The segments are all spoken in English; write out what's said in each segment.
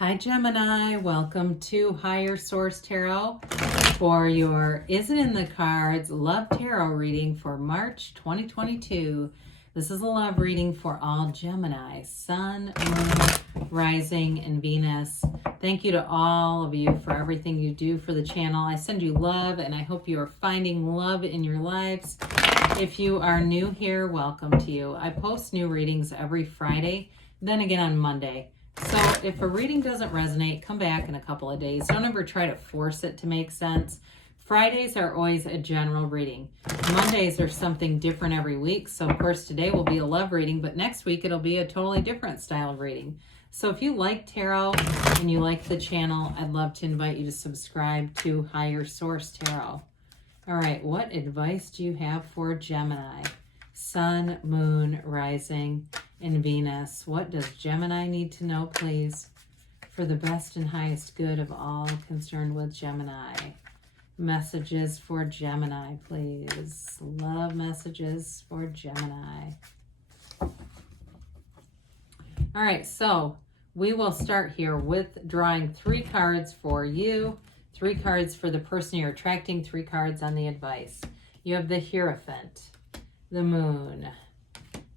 Hi Gemini, welcome to Higher Source Tarot for your Is It in the Cards Love Tarot reading for March 2022. This is a love reading for all Gemini, Sun, Moon, Rising, and Venus. Thank you to all of you for everything you do for the channel. I send you love and I hope you are finding love in your lives. If you are new here, welcome to you. I post new readings every Friday, then again on Monday. So if a reading doesn't resonate, come back in a couple of days. Don't ever try to force it to make sense. Fridays are always a general reading. Mondays are something different every week. So of course today will be a love reading, but next week it'll be a totally different style of reading. So if you like tarot and you like the channel, I'd love to invite you to subscribe to Higher Source Tarot. All right, what advice do you have for Gemini? Sun, Moon, Rising, and Venus. What does Gemini need to know, please, for the best and highest good of all concerned with Gemini? Messages for Gemini, please. Love messages for Gemini. All right, so we will start here with drawing 3 cards for you, 3 cards for the person you're attracting, 3 cards on the advice. You have the Hierophant, the Moon,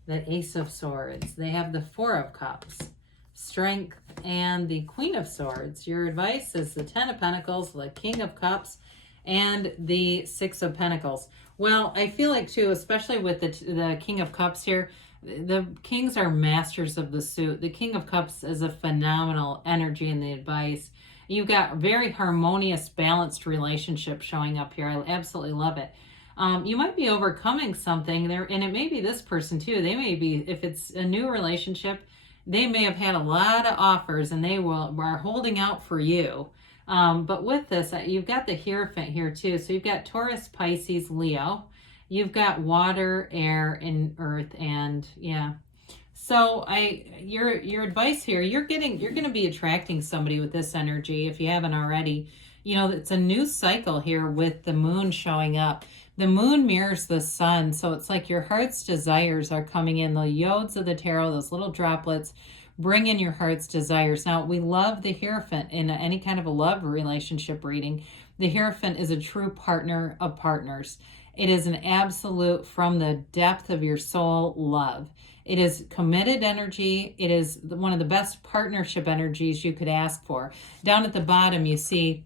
the Ace of Swords. They have the 4 of Cups, Strength, and the Queen of Swords. Your advice is the 10 of Pentacles, the King of Cups, and the 6 of Pentacles. Well, I feel like too, especially with the King of Cups here, the Kings are masters of the suit. The King of Cups is a phenomenal energy in the advice. You've got very harmonious, balanced relationship showing up here. I absolutely love it. You might be overcoming something there, and it may be this person too. They may be, if it's a new relationship, they may have had a lot of offers and they are holding out for you. But with this, you've got the Hierophant here too. So you've got Taurus, Pisces, Leo. You've got water, air, and earth, and yeah. So your advice here, you're going to be attracting somebody with this energy if you haven't already. You know, it's a new cycle here with the moon showing up. The moon mirrors the sun, so it's like your heart's desires are coming in. The yods of the tarot, those little droplets, bring in your heart's desires. Now, we love the Hierophant in any kind of a love relationship reading. The Hierophant is a true partner of partners. It is an absolute, from the depth of your soul, love. It is committed energy. It is one of the best partnership energies you could ask for. Down at the bottom, you see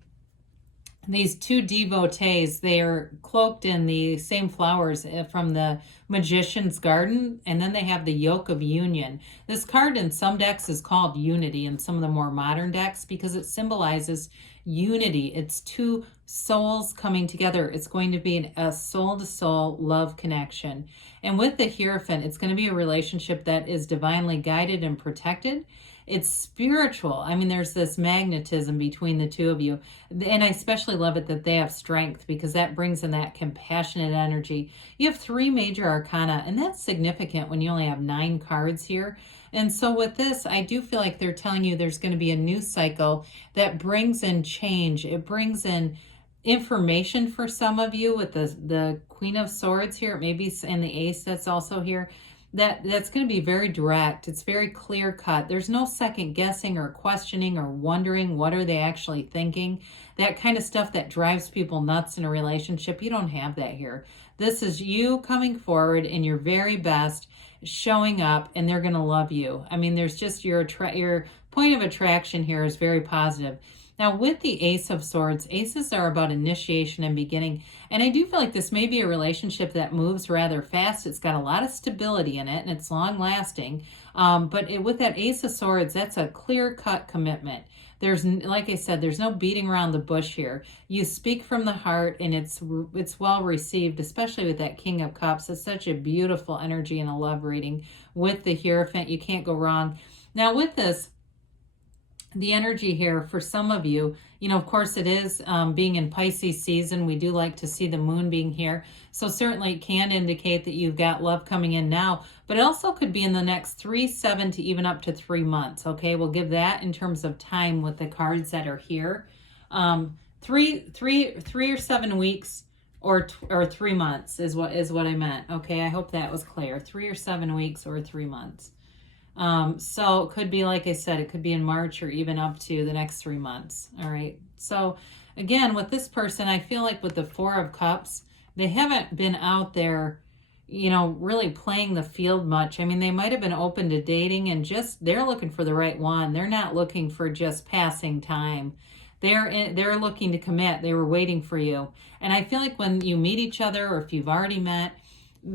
these 2 devotees. They are cloaked in the same flowers from the Magician's Garden, and then they have the Yoke of Union. This card in some decks is called Unity in some of the more modern decks because it symbolizes unity. It's 2 souls coming together. It's going to be a soul-to-soul love connection. And with the Hierophant, it's going to be a relationship that is divinely guided and protected. It's spiritual. I mean, there's this magnetism between the 2 of you. And I especially love it that they have strength because that brings in that compassionate energy. You have 3 major arcana, and that's significant when you only have 9 cards here. And so with this, I do feel like they're telling you there's going to be a new cycle that brings in change. It brings in information for some of you with the Queen of Swords here, maybe, and the Ace that's also here. That's going to be very direct. It's very clear cut. There's no second guessing or questioning or wondering what are they actually thinking. That kind of stuff that drives people nuts in a relationship. You don't have that here. This is you coming forward in your very best, showing up, and they're going to love you. I mean, there's just your point of attraction here is very positive. Now, with the Ace of Swords, aces are about initiation and beginning. And I do feel like this may be a relationship that moves rather fast. It's got a lot of stability in it, and it's long-lasting. But with that Ace of Swords, that's a clear-cut commitment. There's, like I said, there's no beating around the bush here. You speak from the heart, and it's well received, especially with that King of Cups. It's such a beautiful energy in a love reading. With the Hierophant, you can't go wrong. Now, with this, the energy here for some of you, you know, of course it is being in Pisces season. We do like to see the moon being here. So certainly it can indicate that you've got love coming in now, but it also could be in the next 3, 7 to even up to 3 months. Okay, we'll give that in terms of time with the cards that are here. 3 or 7 weeks or 3 months is what I meant. Okay, I hope that was clear. 3 or 7 weeks or 3 months. So it could be, like I said, it could be in March or even up to the next 3 months. All right. So again, with this person, I feel like with the Four of Cups, they haven't been out there, you know, really playing the field much. I mean, they might have been open to dating and just they're looking for the right one. They're not looking for just passing time. They're looking to commit. They were waiting for you. And I feel like when you meet each other, or if you've already met,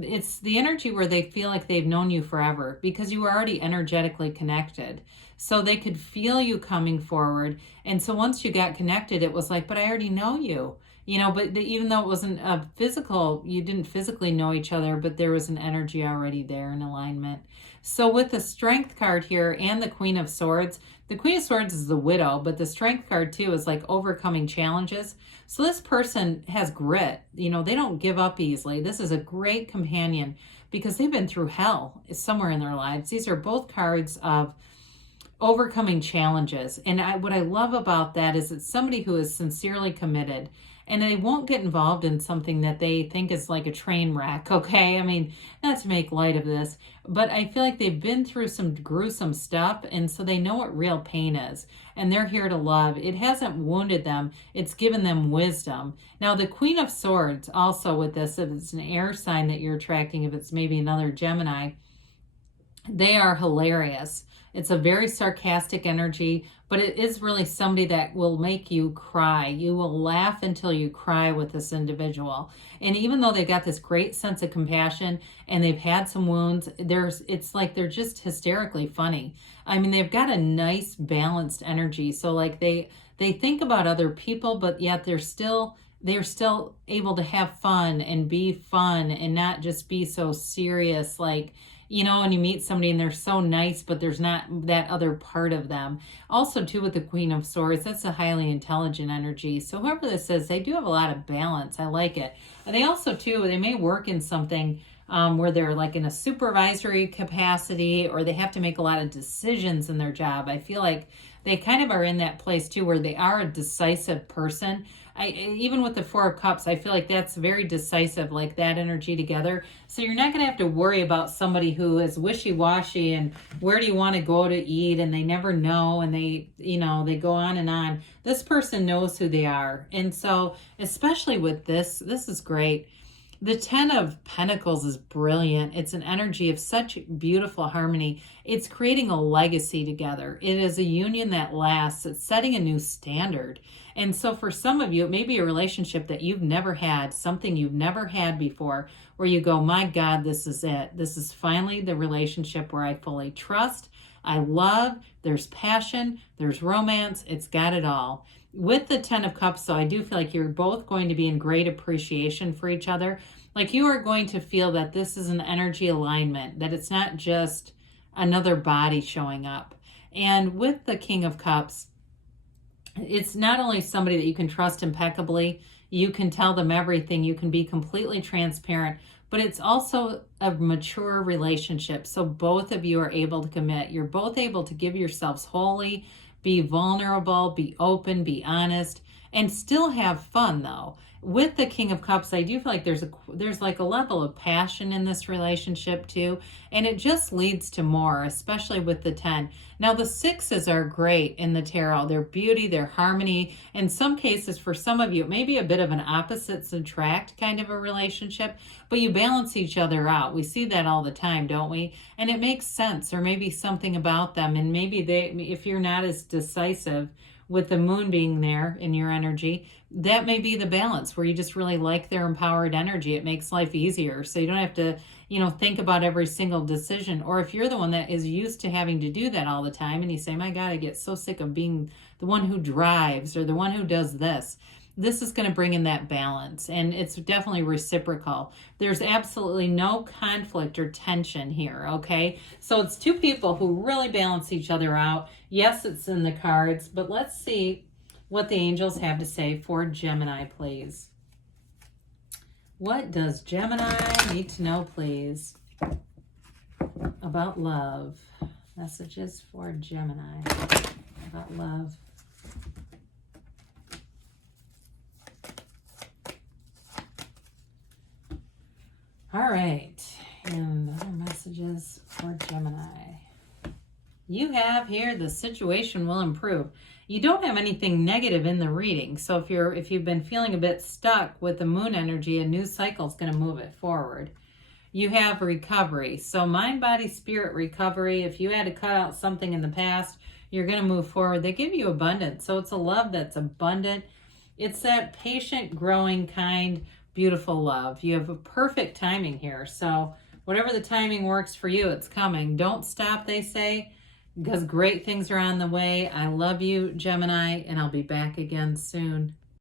it's the energy where they feel like they've known you forever because you were already energetically connected. So they could feel you coming forward. And so once you got connected, it was like, but I already know you. You know, but even though it wasn't a physical, you didn't physically know each other, but there was an energy already there in alignment. So with the Strength card here and the Queen of Swords, the Queen of Swords is the widow, but the Strength card too is like overcoming challenges. So this person has grit. You know, they don't give up easily. This is a great companion because they've been through hell somewhere in their lives. These are both cards of overcoming challenges. And what I love about that is it's somebody who is sincerely committed. And they won't get involved in something that they think is like a train wreck, okay? I mean, not to make light of this, but I feel like they've been through some gruesome stuff, and so they know what real pain is, and they're here to love. It hasn't wounded them. It's given them wisdom. Now, the Queen of Swords, also with this, if it's an air sign that you're attracting, if it's maybe another Gemini, they are hilarious. It's a very sarcastic energy, but it is really somebody that will make you cry. You will laugh until you cry with this individual. And even though they've got this great sense of compassion and they've had some wounds, it's like they're just hysterically funny. I mean, they've got a nice balanced energy. So like they think about other people, but yet they're still able to have fun and be fun and not just be so serious, like, you know, when you meet somebody and they're so nice, but there's not that other part of them. Also, too, with the Queen of Swords, that's a highly intelligent energy. So whoever this is, they do have a lot of balance. I like it. And they also, too, they may work in something where they're like in a supervisory capacity, or they have to make a lot of decisions in their job. I feel like they kind of are in that place, too, where they are a decisive person. Even with the Four of Cups, I feel like that's very decisive, like that energy together. So you're not going to have to worry about somebody who is wishy-washy and where do you want to go to eat, and they never know, and they go on and on. This person knows who they are. And so, especially with this is great. The Ten of Pentacles is brilliant. It's an energy of such beautiful harmony. It's creating a legacy together. It is a union that lasts. It's setting a new standard. And so for some of you, it may be a relationship that you've never had, something you've never had before, where you go, my God, this is it. This is finally the relationship where I fully trust, I love, there's passion, there's romance, it's got it all. With the Ten of Cups, so I do feel like you're both going to be in great appreciation for each other. Like you are going to feel that this is an energy alignment, that it's not just another body showing up. And with the King of Cups, it's not only somebody that you can trust impeccably, you can tell them everything, you can be completely transparent, but it's also a mature relationship. So both of you are able to commit. You're both able to give yourselves wholly, be vulnerable, be open, be honest, and still have fun though. With the King of Cups, I do feel like there's like a level of passion in this relationship too, and it just leads to more, especially with the 10. Now the 6s are great in the tarot. Their beauty, their harmony. In some cases, for some of you, it may be a bit of an opposites attract kind of a relationship, but you balance each other out. We see that all the time, don't we? And it makes sense. Or maybe something about them, and maybe if you're not as decisive, with the moon being there in your energy, that may be the balance where you just really like their empowered energy. It makes life easier. So you don't have to, think about every single decision. Or if you're the one that is used to having to do that all the time and you say, my God, I get so sick of being the one who drives or the one who does this. This is going to bring in that balance, and it's definitely reciprocal. There's absolutely no conflict or tension here, okay? So it's two people who really balance each other out. Yes, it's in the cards, but let's see what the angels have to say for Gemini, please. What does Gemini need to know, please, about love? Messages for Gemini about love. All right, and other messages for Gemini. You have here the situation will improve. You don't have anything negative in the reading. So if you've been feeling a bit stuck with the moon energy, a new cycle is going to move it forward. You have recovery. So mind, body, spirit recovery. If you had to cut out something in the past, you're going to move forward. They give you abundance. So it's a love that's abundant. It's that patient, growing, kind, beautiful love. You have a perfect timing here. So whatever the timing works for you, it's coming. Don't stop, they say, because great things are on the way. I love you, Gemini, and I'll be back again soon.